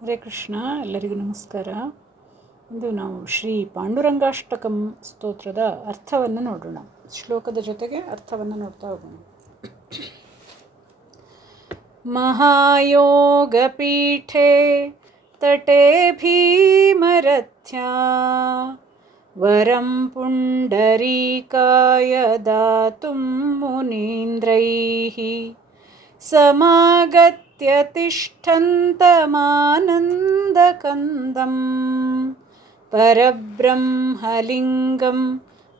ಹರೇ ಕೃಷ್ಣ. ಎಲ್ಲರಿಗೂ ನಮಸ್ಕಾರ. ಇಂದು ನಾವು ಶ್ರೀ ಪಾಂಡುರಂಗಾಷ್ಟಕಂ ಸ್ತೋತ್ರದ ಅರ್ಥವನ್ನು ನೋಡೋಣ. ಶ್ಲೋಕದ ಜೊತೆಗೆ ಅರ್ಥವನ್ನು ನೋಡ್ತಾ ಹೋಗೋಣ. ಮಹಾಯೋಗಪೀಠೆ ತಟೆ ಭೀಮರಥ್ಯಾ ವರಂ ಪುಂಡರೀಕಾಯ ದಾತುಂ ಮುನೀಂದ್ರೈಃ ಸಮಾಗತ್ಯ ತಿಷ್ಠन्तಮಾನಂದಕಂದಂ ಪರಬ್ರಹ್ಮಲಿಂಗಂ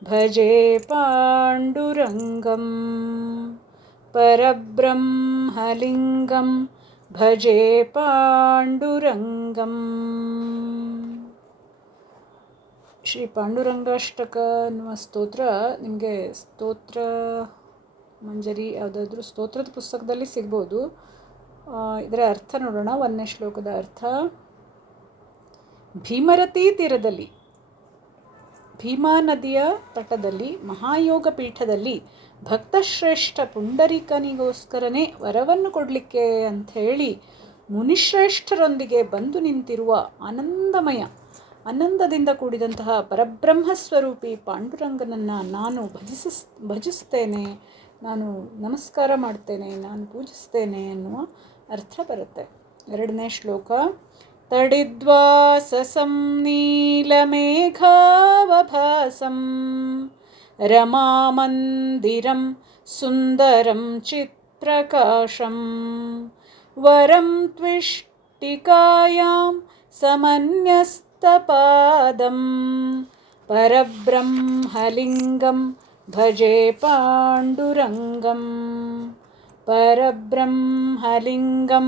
ಭಜೆ ಪಾಂಡುರಂಗಂ. ಪರಬ್ರಹ್ಮಲಿಂಗಂ ಭಜೆ ಪಾಂಡುರಂಗಂ. ಶ್ರೀ ಪಾಂಡುರಂಗಾಷ್ಟಕ ಅನ್ನುವ ಸ್ತೋತ್ರ ನಿಮಗೆ ಸ್ತೋತ್ರ ಮಂಜರಿ ಯಾವುದಾದ್ರೂ ಸ್ತೋತ್ರದ ಪುಸ್ತಕದಲ್ಲಿ ಸಿಗ್ಬೋದು. ಇದರ ಅರ್ಥ ನೋಡೋಣ. 1ನೇ ಶ್ಲೋಕದ ಅರ್ಥ: ಭೀಮರತಿ ತೀರದಲ್ಲಿ, ಭೀಮಾ ನದಿಯ ತಟದಲ್ಲಿ, ಮಹಾಯೋಗ ಪೀಠದಲ್ಲಿ ಭಕ್ತಶ್ರೇಷ್ಠ ಪುಂಡರೀಕನಿಗೋಸ್ಕರನೇ ವರವನ್ನು ಕೊಡಲಿಕ್ಕೆ ಅಂಥೇಳಿ ಮುನಿಶ್ರೇಷ್ಠರೊಂದಿಗೆ ಬಂದು ನಿಂತಿರುವ ಆನಂದದಿಂದ ಕೂಡಿದಂತಹ ಪರಬ್ರಹ್ಮಸ್ವರೂಪಿ ಪಾಂಡುರಂಗನನ್ನು ನಾನು ಭಜಿಸ್ತೇನೆ, ನಾನು ನಮಸ್ಕಾರ ಮಾಡ್ತೇನೆ, ನಾನು ಪೂಜಿಸ್ತೇನೆ ಅನ್ನುವ ಅರ್ಥ ಬರುತ್ತೆ. 2ನೇ ಶ್ಲೋಕ: ತಡಿದ್ವಾಸಸಂ ನೀಲಮೇಘಾವಭಾಸಂ ರಮಾಮಂದಿರಂ ಸುಂದರಂ ಚಿತ್ಪ್ರಕಾಶಂ ವರಂ ತ್ವಿಷ್ಟಿಕಾಯಾಂ ಸಮನ್ಯಸ್ತಪಾದಂ ಪರಬ್ರಹ್ಮಲಿಂಗಂ ಭಜೆ ಪಾಂಡುರಂಗಂ. ಪರಬ್ರಹ್ಮಲಿಂಗಂ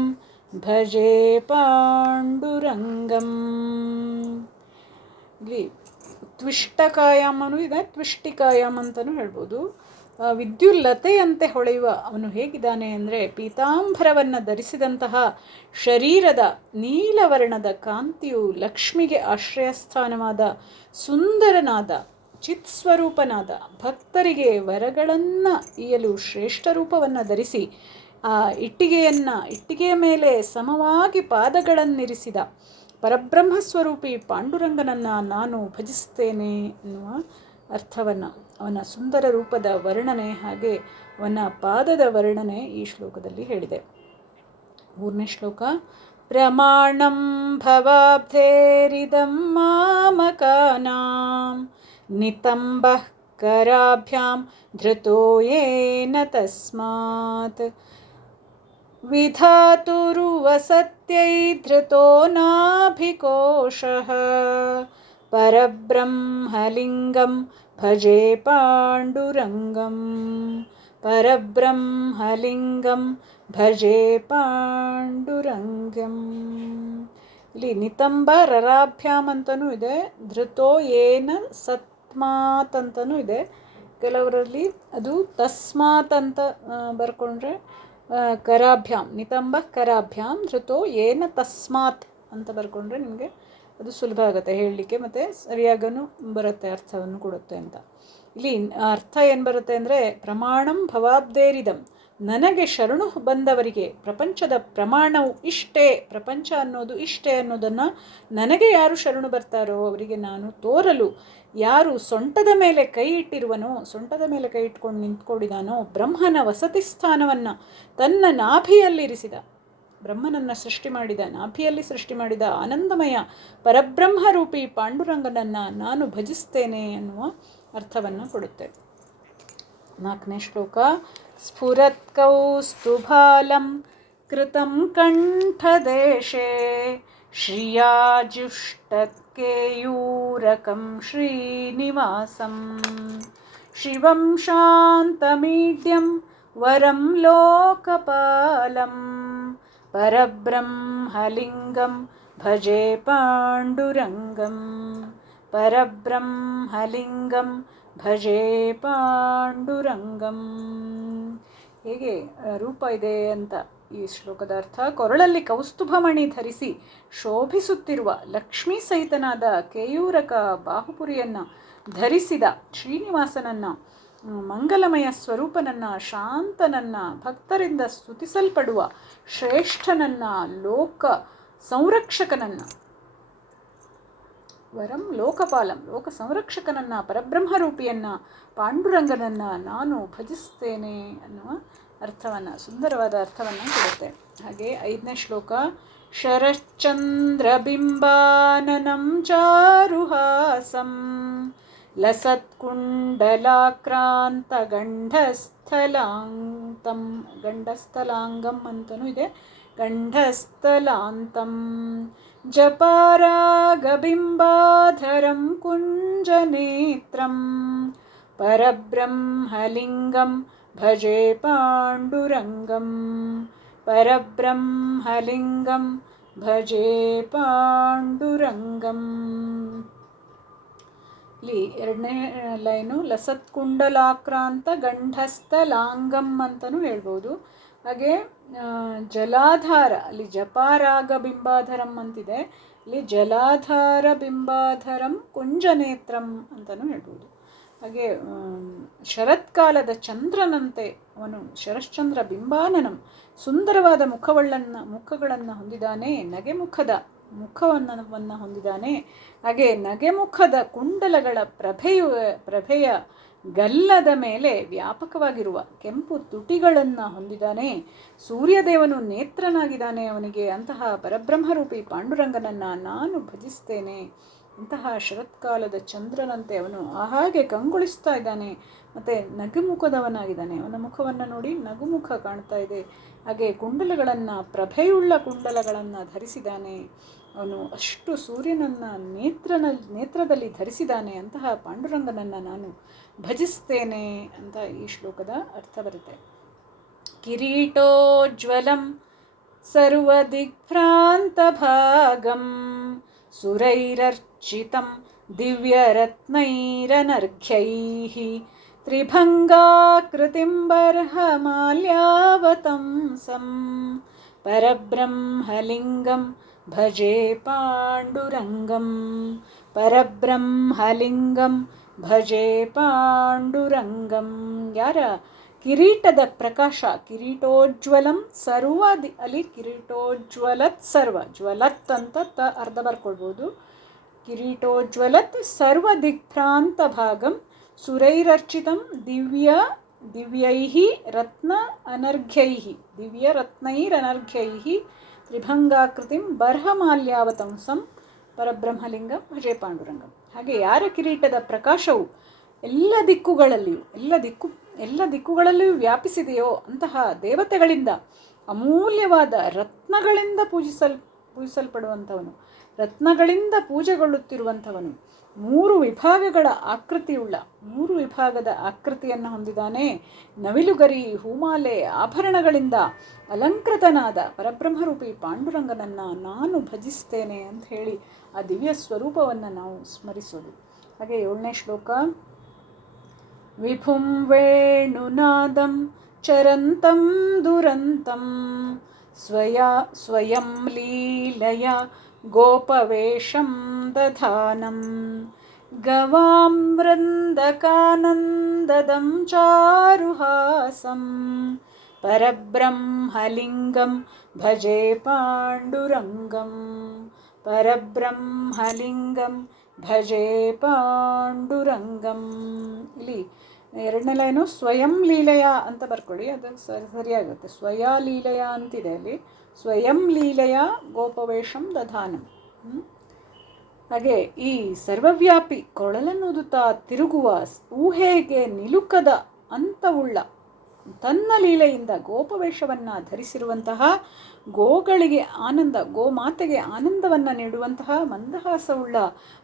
ಭಜೆ ಪಾಂಡುರಂಗಂ. ಇಲ್ಲಿ ತ್ವಿಷ್ಟಕಾಯಾಮನು ಇದೆ, ತ್ವಿಷ್ಟಿಕಾಯಾಮ್ ಅಂತಲೂ ಹೇಳ್ಬೋದು. ವಿದ್ಯುಲ್ಲತೆಯಂತೆ ಹೊಳೆಯುವ ಅವನು ಹೇಗಿದ್ದಾನೆ ಅಂದರೆ, ಪೀತಾಂಬರವನ್ನು ಧರಿಸಿದಂತಹ ಶರೀರದ ನೀಲವರ್ಣದ ಕಾಂತಿಯು ಲಕ್ಷ್ಮಿಗೆ ಆಶ್ರಯಸ್ಥಾನವಾದ ಸುಂದರನಾದ ಚಿತ್ಸ್ವರೂಪನಾದ, ಭಕ್ತರಿಗೆ ವರಗಳನ್ನು ಈಯಲು ಶ್ರೇಷ್ಠ ರೂಪವನ್ನು ಧರಿಸಿ ಆ ಇಟ್ಟಿಗೆಯ ಮೇಲೆ ಸಮವಾಗಿ ಪಾದಗಳನ್ನಿರಿಸಿದ ಪರಬ್ರಹ್ಮಸ್ವರೂಪಿ ಪಾಂಡುರಂಗನನ್ನು ನಾನು ಭಜಿಸ್ತೇನೆ ಎನ್ನುವ ಅರ್ಥವನ್ನು, ಅವನ ಸುಂದರ ರೂಪದ ವರ್ಣನೆ ಹಾಗೆ ಅವನ ಪಾದದ ವರ್ಣನೆ ಈ ಶ್ಲೋಕದಲ್ಲಿ ಹೇಳಿದೆ. 3ನೇ ಶ್ಲೋಕ: ಪ್ರಮಾಣಂ ಭವಾಬ್ಧೇರಿದಂ ಮಾಮಕಾನಾಂ ನಿತಂಬಃ ಕರಾಭ್ಯಾಂ ಧೃತೋ ಯೇನ ತಸ್ಮಾತ್ ವಿಧಾತುರುವಸತ್ಯೈ ಧೃತೋ ನಾಭಿಕೋಶಃ ಪರಬ್ರಹ್ಮಲಿಂಗಂ ಭಜೆ ಪಾಂಡುರಂಗಂ. ಪರಬ್ರಹ್ಮಲಿಂಗಂ ಭಜೆ ಪಾಂಡುರಂಗಂ. ಇಲ್ಲಿ ನಿತಂಬ ರರಾಭ್ಯಾಮ್ ಅಂತಲೂ ಇದೆ, ಧೃತೋ ಏನ ಸತ್ಮಾತ್ ಅಂತಲೂ ಇದೆ. ಕೆಲವರಲ್ಲಿ ಅದು ತಸ್ಮಾತ್ ಅಂತ ಬರ್ಕೊಂಡ್ರೆ ಕರಾಭ್ಯಾಮ್, ನಿತಂಬ ಕರಾಭ್ಯಾಮ್ ಧೃತೋ ಏನ ತಸ್ಮಾತ್ ಅಂತ ಬರ್ಕೊಂಡ್ರೆ ನಿಮಗೆ ಅದು ಸುಲಭ ಆಗುತ್ತೆ ಹೇಳಲಿಕ್ಕೆ, ಮತ್ತು ಸರಿಯಾಗನು ಬರುತ್ತೆ, ಅರ್ಥವನ್ನು ಕೊಡುತ್ತೆ ಅಂತ. ಇಲ್ಲಿ ಅರ್ಥ ಏನು ಬರುತ್ತೆ ಅಂದರೆ, ಪ್ರಮಾಣಂ ಭವಾಬ್ಧೇರಿದಂ, ನನಗೆ ಶರಣು ಬಂದವರಿಗೆ ಪ್ರಪಂಚದ ಪ್ರಮಾಣವು ಇಷ್ಟೇ, ಪ್ರಪಂಚ ಅನ್ನೋದು ಇಷ್ಟೇ ಅನ್ನೋದನ್ನು ನನಗೆ ಯಾರು ಶರಣು ಬರ್ತಾರೋ ಅವರಿಗೆ ನಾನು ತೋರಲು, ಯಾರು ಸೊಂಟದ ಮೇಲೆ ಕೈ ಇಟ್ಟಿರುವನೋ, ಸೊಂಟದ ಮೇಲೆ ಕೈ ಇಟ್ಕೊಂಡು ನಿಂತ್ಕೊಂಡಿದ್ದಾನೋ, ಬ್ರಹ್ಮನ ವಸತಿ ಸ್ಥಾನವನ್ನು ತನ್ನ ನಾಭಿಯಲ್ಲಿರಿಸಿದ, ಬ್ರಹ್ಮನನ್ನು ಸೃಷ್ಟಿ ಮಾಡಿದ, ನಾಭಿಯಲ್ಲಿ ಸೃಷ್ಟಿ ಮಾಡಿದ ಆನಂದಮಯ ಪರಬ್ರಹ್ಮರೂಪಿ ಪಾಂಡುರಂಗನನ್ನು ನಾನು ಭಜಿಸ್ತೇನೆ ಎನ್ನುವ ಅರ್ಥವನ್ನು ಕೊಡುತ್ತೆ. 4ನೇ ಶ್ಲೋಕ: ಸ್ಫುರತ್ ಕೌಸ್ತುಭಾಲಂ ಕೃತಂ ಕಂಠದೇಶೇ ಶ್ರಿಯಾಜುಷ್ಟತ್ಕೇಯೂರಕಂ ಶ್ರೀನಿವಾಸಂ ಶಿವಂ ಶಾಂತಮೀಡ್ಯಂ ವರಂ ಲೋಕಪಾಲಂ ಪರಬ್ರಹ್ಮಲಿಂಗಂ ಭಜೆ ಪಾಂಡುರಂಗಂ. ಪರಬ್ರಹ್ಮಲಿಂಗಂ ಭಜೆ ಪಾಂಡುರಂಗಂ. ಹೇಗೆ ರೂಪ ಇದೆ ಅಂತ ಈ ಶ್ಲೋಕದ ಅರ್ಥ: ಕೊರಳಲ್ಲಿ ಕೌಸ್ತುಭಮಣಿ ಧರಿಸಿ ಶೋಭಿಸುತ್ತಿರುವ ಲಕ್ಷ್ಮೀ ಸಹಿತನಾದ ಕೇಯೂರಕ ಬಾಹುಪುರಿಯನ್ನು ಧರಿಸಿದ ಶ್ರೀನಿವಾಸನನ್ನು, ಮಂಗಲಮಯ ಸ್ವರೂಪನನ್ನು, ಶಾಂತನನ್ನು, ಭಕ್ತರಿಂದ ಸ್ತುತಿಸಲ್ಪಡುವ ಶ್ರೇಷ್ಠನನ್ನು, ಸಂರಕ್ಷಕನನ್ನು, ವರಂ ಲೋಕಪಾಲಂ ಲೋಕ ಸಂರಕ್ಷಕನನ್ನು, ಪರಬ್ರಹ್ಮರೂಪಿಯನ್ನು, ಪಾಂಡುರಂಗನನ್ನು ನಾನು ಭಜಿಸ್ತೇನೆ ಅನ್ನುವ ಅರ್ಥವನ್ನು, ಸುಂದರವಾದ ಅರ್ಥವನ್ನು ಕೊಡುತ್ತೆ. ಹಾಗೆ 5ನೇ ಶ್ಲೋಕ, ಶರಶ್ಚಂದ್ರಬಿಂಬಾನನಂ ಚಾರುಹಾಸಂ ಲಸತ್ಕುಂಡಲಾಕ್ರಾಂತ ಗಂಡಸ್ಥಲಾಂಗಂ ಅಂತಲೂ ಇದೆ, ಗಂಡಸ್ಥಲಾಂತಂ ಜಪಾರಾಗಬಿಂಬಾಧರಂ ಕುಂಜನೇತ್ರಂ ಪರಬ್ರಹ್ಮಲಿಂಗಂ ಭಜೆ ಪಾಂಡುರಂಗಂ ಪರಬ್ರಹ್ಮಲಿಂಗಂ ಭಜೆ ಪಾಂಡುರಂಗಂ. ಇಲ್ಲಿ 2ನೇ ಲೈನು ಲಸತ್ಕುಂಡಲಾಕ್ರಾಂತ ಗಂಡಸ್ಥಲಾಂಗಂ ಅಂತಲೂ ಹೇಳ್ಬೋದು. ಹಾಗೆ ಜಲಾಧಾರ, ಅಲ್ಲಿ ಜಪಾರಾಗ ಬಿಂಬಾಧರಂ ಅಂತಿದೆ, ಇಲ್ಲಿ ಜಲಾಧಾರ ಬಿಂಬಾಧರಂ ಕುಂಜನೇತ್ರಂ ಅಂತಲೂ ಹೇಳ್ಬೋದು. ಹಾಗೆ ಶರತ್ಕಾಲದ ಚಂದ್ರನಂತೆ ಅವನು, ಶರಶ್ಚಂದ್ರ ಬಿಂಬಾನನಂ, ಸುಂದರವಾದ ಮುಖಗಳನ್ನು ಹೊಂದಿದ್ದಾನೆ, ನಗೆಮುಖದ ಮುಖವನ್ನು ಹೊಂದಿದ್ದಾನೆ. ಹಾಗೆ ನಗೆಮುಖದ ಕುಂಡಲಗಳ ಪ್ರಭೆಯ ಗಲ್ಲದ ಮೇಲೆ ವ್ಯಾಪಕವಾಗಿರುವ ಕೆಂಪು ತುಟಿಗಳನ್ನು ಹೊಂದಿದ್ದಾನೆ. ಸೂರ್ಯದೇವನು ನೇತ್ರನಾಗಿದ್ದಾನೆ ಅವನಿಗೆ. ಅಂತಹ ಪರಬ್ರಹ್ಮರೂಪಿ ಪಾಂಡುರಂಗನನ್ನು ನಾನು ಭಜಿಸ್ತೇನೆ. ಅಂತಹ ಶರತ್ಕಾಲದ ಚಂದ್ರನಂತೆ ಅವನು ಹಾಗೆ ಕಂಗೊಳಿಸ್ತಾ ಇದ್ದಾನೆ, ಮತ್ತು ನಗುಮುಖದವನಾಗಿದ್ದಾನೆ. ಅವನ ಮುಖವನ್ನು ನೋಡಿ ನಗುಮುಖ ಕಾಣ್ತಾ ಇದೆ. ಹಾಗೆ ಪ್ರಭೆಯುಳ್ಳ ಕುಂಡಲಗಳನ್ನು ಧರಿಸಿದ್ದಾನೆ. ಅವನು ಅಷ್ಟು ಸೂರ್ಯನನ್ನು ನೇತ್ರದಲ್ಲಿ ಧರಿಸಿದ್ದಾನೆ. ಅಂತಹ ಪಾಂಡುರಂಗನನ್ನು ನಾನು ಭಜಿಸ್ತೇನೆ ಅಂತ ಈ ಶ್ಲೋಕದ ಅರ್ಥ ಬರುತ್ತೆ. ಕಿರೀಟೋಜ್ವಲಂ ಸರ್ವದಿಗ್ಭ್ರಾಂತಭಾಗಂ ಸುರೈರರ್ಚಿತಂ ದಿವ್ಯರತ್ನೈರನರ್ಘ್ಯೈಃ ತ್ರಿಭಂಗಾಕೃತಿಂ ಬರ್ಹಮಾಲ್ಯಾವತಂಸಂ ಪರಬ್ರಹ್ಮಲಿಂಗಂ ಭಜೆ ಪಾಂಡುರಂಗಂ ಪರಬ್ರಹ್ಮಲಿಂಗಂ ಭಜೆ ಪಾಂಡುರಂಗಂ. ಯಾರ? ಕಿರೀಟದ ಪ್ರಕಾಶ, ಕಿರೀಟೋಜ್ವಲಂ ಸರ್ವ ಅಲ್ಲಿ ಕಿರೀಟೋಜ್ವಲತ್ ಸರ್ವ, ಜ್ವಲತ್ ಅಂತ ಅರ್ಧ ಬರ್ಕೊಳ್ಬೋದು. ಕಿರೀಟೋಜ್ವಲತ್ ಸರ್ವ ದಿಗ್ಭ್ರಾಂತ ಭಾಗಂ ಸುರೈರರ್ಚಿತಂ ದಿವ್ಯೈಃ ರತ್ನ ಅನರ್ಘ್ಯೈಃ ದಿವ್ಯರತ್ನೈರನರ್ಘ್ಯೈಃ ತ್ರಿಭಂಗಾಕೃತಿಂ ಬರ್ಹಮಾಲ್ಯಾವತಂಸಂ ಪರಬ್ರಹ್ಮಲಿಂಗಂ ಭಜೆ ಪಾಂಡುರಂಗಂ. ಹಾಗೆ ಯಾರ ಕಿರೀಟದ ಪ್ರಕಾಶವು ಎಲ್ಲ ದಿಕ್ಕುಗಳಲ್ಲಿಯೂ ವ್ಯಾಪಿಸಿದೆಯೋ ಅಂತಹ ದೇವತೆಗಳಿಂದ, ಅಮೂಲ್ಯವಾದ ರತ್ನಗಳಿಂದ ಪೂಜಿಸಲ್ಪಡುವಂಥವನು, ರತ್ನಗಳಿಂದ ಪೂಜೆಗೊಳ್ಳುತ್ತಿರುವಂಥವನು, 3 ವಿಭಾಗದ ಆಕೃತಿಯನ್ನು ಹೊಂದಿದ್ದಾನೆ. ನವಿಲುಗರಿ, ಹೂಮಾಲೆ, ಆಭರಣಗಳಿಂದ ಅಲಂಕೃತನಾದ ಪರಬ್ರಹ್ಮರೂಪಿ ಪಾಂಡುರಂಗನನ್ನು ನಾನು ಭಜಿಸ್ತೇನೆ ಅಂತ ಹೇಳಿ ಆ ದಿವ್ಯ ಸ್ವರೂಪವನ್ನು ನಾವು ಸ್ಮರಿಸೋದು. ಹಾಗೆ 7ನೇ ಶ್ಲೋಕ, ವಿಭುಂ ವೇಣುನಾದಂ ಚರಂತಂ ದುರಂತಂ ಸ್ವಯಂ ಲೀಲಯ ಗೋಪವೇಷಂ ದಧಾನಂ ಗವಾಂ ವೃಂದಕಾನಂದದಂ ಚಾರುಹಾಸಂ ಪರಬ್ರಹ್ಮಲಿಂಗಂ ಭಜೆ ಪಾಂಡುರಂಗಂ ಪರಬ್ರಹ್ಮಲಿಂಗಂ ಭಜೆ ಪಾಂಡುರಂಗಂ. ಇಲ್ಲಿ 2ನೇ ಲೈನು ಸ್ವಯಂ ಲೀಲೆಯ ಅಂತ ಬರ್ಕೊಳ್ಳಿ, ಅದು ಸರಿಯಾಗುತ್ತೆ. ಸ್ವಯಾ ಲೀಲೆಯ ಅಂತಿದೆ ಅಲ್ಲಿ, ಸ್ವಯಂ ಲೀಲೆಯ ಗೋಪವೇಷಂ ದಧಾನಂ. ಹಾಗೆ ಈ ಸರ್ವವ್ಯಾಪಿ, ಕೊಳಲನ್ನುದುತ್ತಾ ತಿರುಗುವ, ಊಹೆಗೆ ನಿಲುಕದ ಅಂತವುಳ್ಳ ತನ್ನ ಲೀಲೆಯಿಂದ ಗೋಪವೇಷವನ್ನು ಧರಿಸಿರುವಂತಹ, ಗೋಗಳಿಗೆ ಆನಂದ, ಗೋಮಾತೆಗೆ ಆನಂದವನ್ನು ನೀಡುವಂತಹ ಮಂದಹಾಸವುಳ್ಳ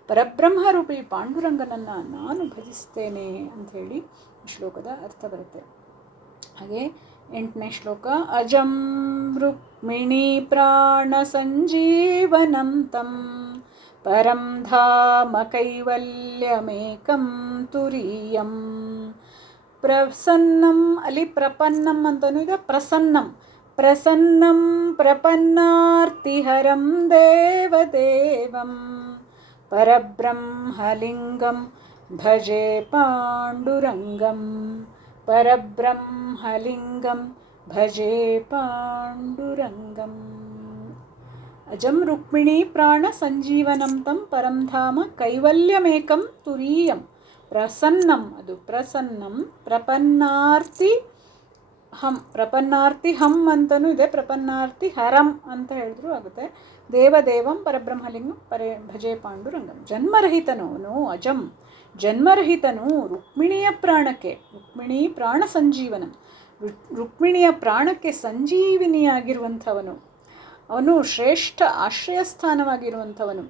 ಪರಬ್ರಹ್ಮರೂಪಿ ಪಾಂಡುರಂಗನನ್ನು ನಾನು ಭಜಿಸ್ತೇನೆ ಅಂಥೇಳಿ ಶ್ಲೋಕದ ಅರ್ಥ ಬರುತ್ತೆ. ಹಾಗೆ 8ನೇ ಶ್ಲೋಕ, ಅಜಂ ರುಕ್ಮಿಣೀ ಪ್ರಾಣ ಸಂಜೀವನಂ ತಂ ಪರಂ ಧಾಮ ಕೈವಲ್ಯಮೇಕಂ ತುರೀಯಂ ಪ್ರಸನ್ನಂ, ಅಲ್ಲಿ ಪ್ರಪನ್ನಂ ಅಂತಲೂ ಇದೆ, ಪ್ರಸನ್ನಂ ಪ್ರಪನ್ನಾರ್ತಿಹರಂ ದೇವದೇವಂ ಪರಬ್ರಹ್ಮಲಿಂಗಂ ಭಜೆ ಪಾಂಡುರಂಗಂ ಪರಬ್ರಹ್ಮಲಿಂಗಂ ಭಜೆ ಪಾಂಡುರಂಗಂ. ಅಜಂ ರುಕ್ಮಿಣೀ ಪ್ರಾಣ ಸಂಜೀವನಂ ತಂ ಪರಂ ಧಾಮ ಕೈವಲ್ಯಮೇಕಂ ತುರೀಯಂ ಪ್ರಸನ್ನಂ, ಅದು ಪ್ರಸನ್ನಂ, ಪ್ರಪನ್ನಾರ್ತಿ ಹಂ ಅಂತಲೂ ಇದೆ, ಪ್ರಪನ್ನಾರ್ತಿ ಹರಂ ಅಂತ ಹೇಳಿದ್ರು ಆಗುತ್ತೆ. ದೇವದೇವಂ ಪರಬ್ರಹ್ಮಲಿಂಗಂ ಭಜೆ ಪಾಂಡುರಂಗಂ. ಜನ್ಮರಹಿತನವನು ಅಜಂ, ಜನ್ಮರಹಿತನು ರುಕ್ಮಿಣಿಯ ಪ್ರಾಣಕ್ಕೆ, ರುಕ್ಮಿಣಿ ಪ್ರಾಣ ಸಂಜೀವನ, ರುಕ್ಮಿಣಿಯ ಪ್ರಾಣಕ್ಕೆ ಸಂಜೀವಿನಿಯಾಗಿರುವಂಥವನು, ಅವನು ಶ್ರೇಷ್ಠ ಆಶ್ರಯಸ್ಥಾನವಾಗಿರುವಂಥವನು.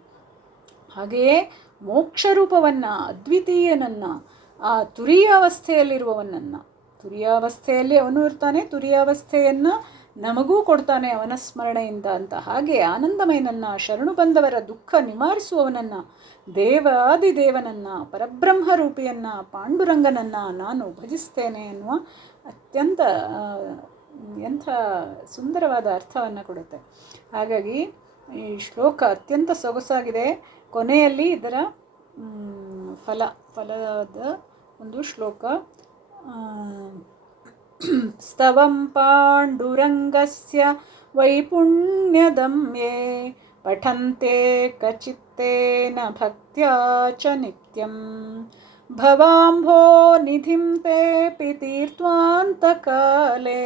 ಹಾಗೆಯೇ ಮೋಕ್ಷರೂಪವನ್ನು, ಅದ್ವಿತೀಯನನ್ನು, ಆ ತುರಿಯಾವಸ್ಥೆಯಲ್ಲಿರುವವನನ್ನು, ತುರಿಯಾವಸ್ಥೆಯಲ್ಲಿ ಅವನು ಇರ್ತಾನೆ, ತುರಿಯಾವಸ್ಥೆಯನ್ನು ನಮಗೂ ಕೊಡ್ತಾನೆ ಅವನ ಸ್ಮರಣೆಯಿಂದ ಅಂತ. ಹಾಗೆ ಆನಂದಮಯನನ್ನು, ಶರಣು ಬಂದವರ ದುಃಖ ನಿವಾರಿಸುವವನನ್ನು, ದೇವಾದಿದೇವನನ್ನು, ಪರಬ್ರಹ್ಮ ರೂಪಿಯನ್ನು, ಪಾಂಡುರಂಗನನ್ನು ನಾನು ಭಜಿಸ್ತೇನೆ ಎನ್ನುವ ಅತ್ಯಂತ ಎಂಥ ಸುಂದರವಾದ ಅರ್ಥವನ್ನು ಕೊಡುತ್ತೆ. ಹಾಗಾಗಿ ಈ ಶ್ಲೋಕ ಅತ್ಯಂತ ಸೊಗಸಾಗಿದೆ. ಕೊನೆಯಲ್ಲಿ ಇದರ ಫಲದ ಒಂದು ಶ್ಲೋಕ. ಸ್ತವಂ ಪಾಂಡುರಂಗಸ್ಯ ವೈಪುಣ್ಯದಂ ಯೇ ಪಠಂತೆ ಕಚಿತ್ತೇನ ಭಕ್ತ್ಯಾ ಚ ನಿತ್ಯಂ ಭವಾಂಭೋ ನಿಧಿಂ ತೇಪಿ ತೀರ್ಥ್ವಾಂತಕಾಲೇ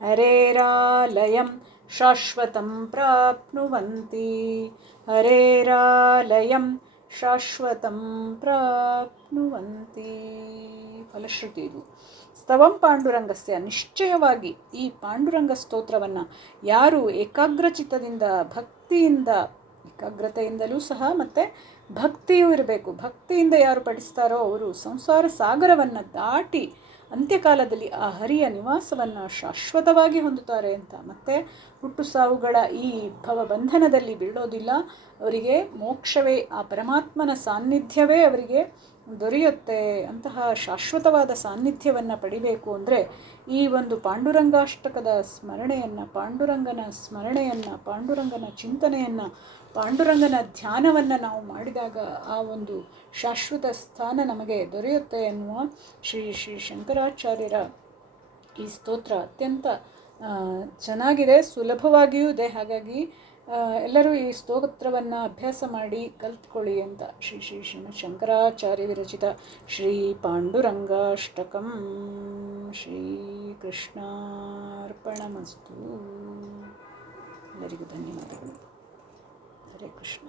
ಹರೇರಾಲಯಂ ಶಾಶ್ವತಂ ಪ್ರಾಪ್ನುವಂತಿ, ಹರೇರಾಲಯಂ ಶಾಶ್ವತಂ ಪ್ರಾಪ್ನುವಂತಿ. ಫಲಶ್ರುತಿ ಇದು. ಸ್ತವಂ ಪಾಂಡುರಂಗಸ್ಯ, ನಿಶ್ಚಯವಾಗಿ ಈ ಪಾಂಡುರಂಗ ಸ್ತೋತ್ರವನ್ನು ಯಾರು ಏಕಾಗ್ರಚಿತ್ತದಿಂದ, ಭಕ್ತಿಯಿಂದ, ಏಕಾಗ್ರತೆಯಿಂದಲೂ ಸಹ ಮತ್ತು ಭಕ್ತಿಯೂ ಇರಬೇಕು, ಭಕ್ತಿಯಿಂದ ಯಾರು ಪಠಿಸ್ತಾರೋ ಅವರು ಸಂಸಾರ ಸಾಗರವನ್ನು ದಾಟಿ ಅಂತ್ಯಕಾಲದಲ್ಲಿ ಆ ಹರಿಯ ನಿವಾಸವನ್ನು ಶಾಶ್ವತವಾಗಿ ಹೊಂದುತ್ತಾರೆ ಅಂತ. ಮತ್ತು ಹುಟ್ಟು ಸಾವುಗಳ ಈ ಭವಬಂಧನದಲ್ಲಿ ಬೀಳೋದಿಲ್ಲ, ಅವರಿಗೆ ಮೋಕ್ಷವೇ, ಆ ಪರಮಾತ್ಮನ ಸಾನ್ನಿಧ್ಯವೇ ಅವರಿಗೆ ದೊರೆಯುತ್ತೆ. ಅಂತಹ ಶಾಶ್ವತವಾದ ಸಾನ್ನಿಧ್ಯವನ್ನು ಪಡಿಬೇಕು ಅಂದರೆ ಈ ಒಂದು ಪಾಂಡುರಂಗಾಷ್ಟಕದ ಸ್ಮರಣೆಯನ್ನು, ಪಾಂಡುರಂಗನ ಸ್ಮರಣೆಯನ್ನು, ಪಾಂಡುರಂಗನ ಚಿಂತನೆಯನ್ನು, ಪಾಂಡುರಂಗನ ಧ್ಯಾನವನ್ನು ನಾವು ಮಾಡಿದಾಗ ಆ ಒಂದು ಶಾಶ್ವತ ಸ್ಥಾನ ನಮಗೆ ದೊರೆಯುತ್ತೆ ಎನ್ನುವ ಶ್ರೀ ಶಂಕರಾಚಾರ್ಯರ ಈ ಸ್ತೋತ್ರ ಅತ್ಯಂತ ಚೆನ್ನಾಗಿದೆ, ಸುಲಭವಾಗಿಯೂ ಇದೆ. ಹಾಗಾಗಿ ಎಲ್ಲರೂ ಈ ಸ್ತೋತ್ರವನ್ನು ಅಭ್ಯಾಸ ಮಾಡಿ ಕಲ್ತ್ಕೊಳ್ಳಿ ಅಂತ ಶ್ರೀಮದ್ ಶಂಕರಾಚಾರ್ಯ ವಿರಚಿತ ಶ್ರೀ ಪಾಂಡುರಂಗಾಷ್ಟಕಂ. ಶ್ರೀಕೃಷ್ಣಾರ್ಪಣಮಸ್ತು. ಎಲ್ಲರಿಗೂ ಧನ್ಯವಾದಗಳು. ಹರೇ ಕೃಷ್ಣ.